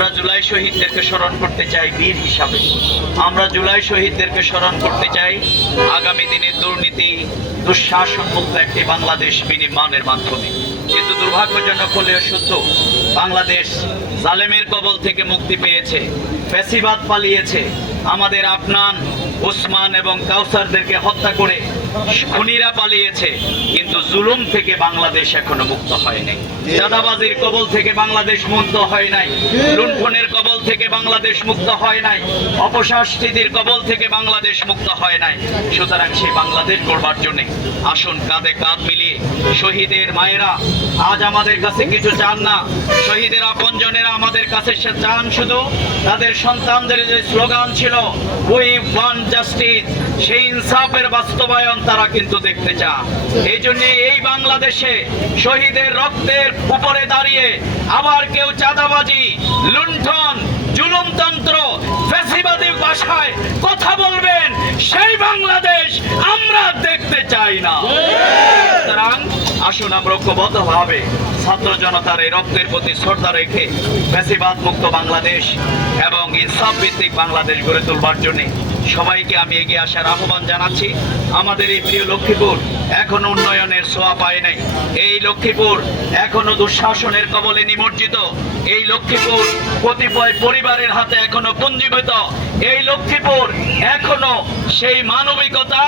আমরা জুলাই শহীদদেরকে স্মরণ করতে চাই বীর হিসাবে। আমরা জুলাই শহীদদেরকে স্মরণ করতে চাই আগামী দিনে দুর্নীতি দুঃশাসন মুক্ত একটি বাংলাদেশ বিনির্মাণের মাধ্যমে। কিন্তু দুর্ভাগ্যজনক হলেও সত্য, বাংলাদেশ জালেমের কবল থেকে মুক্তি পেয়েছে, ফ্যাসিবাদ পালিয়েছে। আমাদের আপনান ওসমান এবং কাউসারদেরকে হত্যা করে খুনিরা পালিয়েছে, কিন্তু জুলুম থেকে বাংলাদেশ এখনও মুক্ত হয় নাই দাদাবাজির কবল থেকে বাংলাদেশ মুক্ত হয় নাই, লুণ্ঠনের কবল থেকে বাংলাদেশ মুক্ত হয় নাই অপশাস্তির কবল থেকে বাংলাদেশ মুক্ত হয় নাই। সুতরাং সেই বাংলাদেশ করবার জন্য আসুন কাঁধে কাঁধ মিলিয়ে শহীদের মায়েরা আজ আমাদের কাছে কিছু চান না। শহীদের আপনজনেরা আমাদের কাছে সে চান শুধু। তাদের সন্তানদের যে স্লোগান ছিল উই ওয়ান জাস্টিস সেই ইনসাফের বাস্তবায়ন তারা কিন্তু দেখতে চান এই জন্য এই বাংলাদেশে শহীদের রক্তের উপরে দাঁড়িয়ে আবার কেউ চাঁদাবাজি, লুণ্ঠন, জুলুমতন্ত্র, ফ্যাসিবাদী ভাষায় কথা বলবেন, সেই বাংলাদেশ আমরা দেখতে চাই না সুতরাং আসুন আমরা ঐক্যবদ্ধভাবে ছাত্র জনতার এই রক্তের প্রতি শ্রদ্ধা রেখে ফ্যাসিবাদ মুক্ত বাংলাদেশ এবং ইনসাফ ভিত্তিক বাংলাদেশ গড়ে তোলবার জন্য সবাইকে আমি এগিয়ে আসার আহ্বান জানাচ্ছি। আমাদের এই প্রিয় লক্ষ্মীপুর এখনও উন্নয়নের ছোঁয়া পায় নাই। এই লক্ষ্মীপুর এখনও দুঃশাসনের কবলে নিমজ্জিত। এই লক্ষ্মীপুর কতিপয় পরিবারের হাতে এখনও পুঞ্জীভূত। এই লক্ষ্মীপুর এখনও সেই মানবিকতা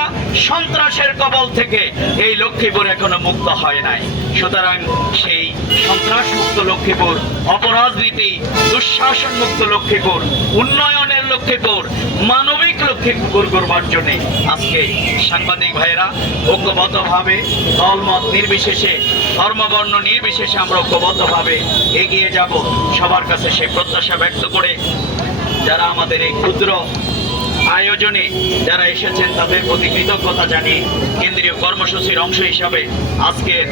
সন্ত্রাসের কবল থেকে এই লক্ষ্মীপুর এখনও মুক্ত হয় নাই। সুতরাং সেই সন্ত্রাস মুক্ত লক্ষ্মীপুর, অপরাজনীতি দুঃশাসন মুক্ত লক্ষ্মীপুর উন্নয়নের লক্ষ্মীপুর মানবিক লক্ষ্মীপুর করবার জন্য আজকে সাংবাদিক ভাইয়েরা ঐক্যবদ্ধভাবে দলমত নির্বিশেষে, ধর্মবর্ণ নির্বিশেষে আমরা ঐক্যবদ্ধভাবে এগিয়ে যাব। সবার কাছে সেই প্রত্যাশা ব্যক্ত করে যারা আমাদের এই ক্ষুদ্র আয়োজনে যারা এসেছেন তাদের প্রতি কৃতজ্ঞতা জানিয়ে কেন্দ্রীয় কর্মসূচির অংশ হিসাবে আজকের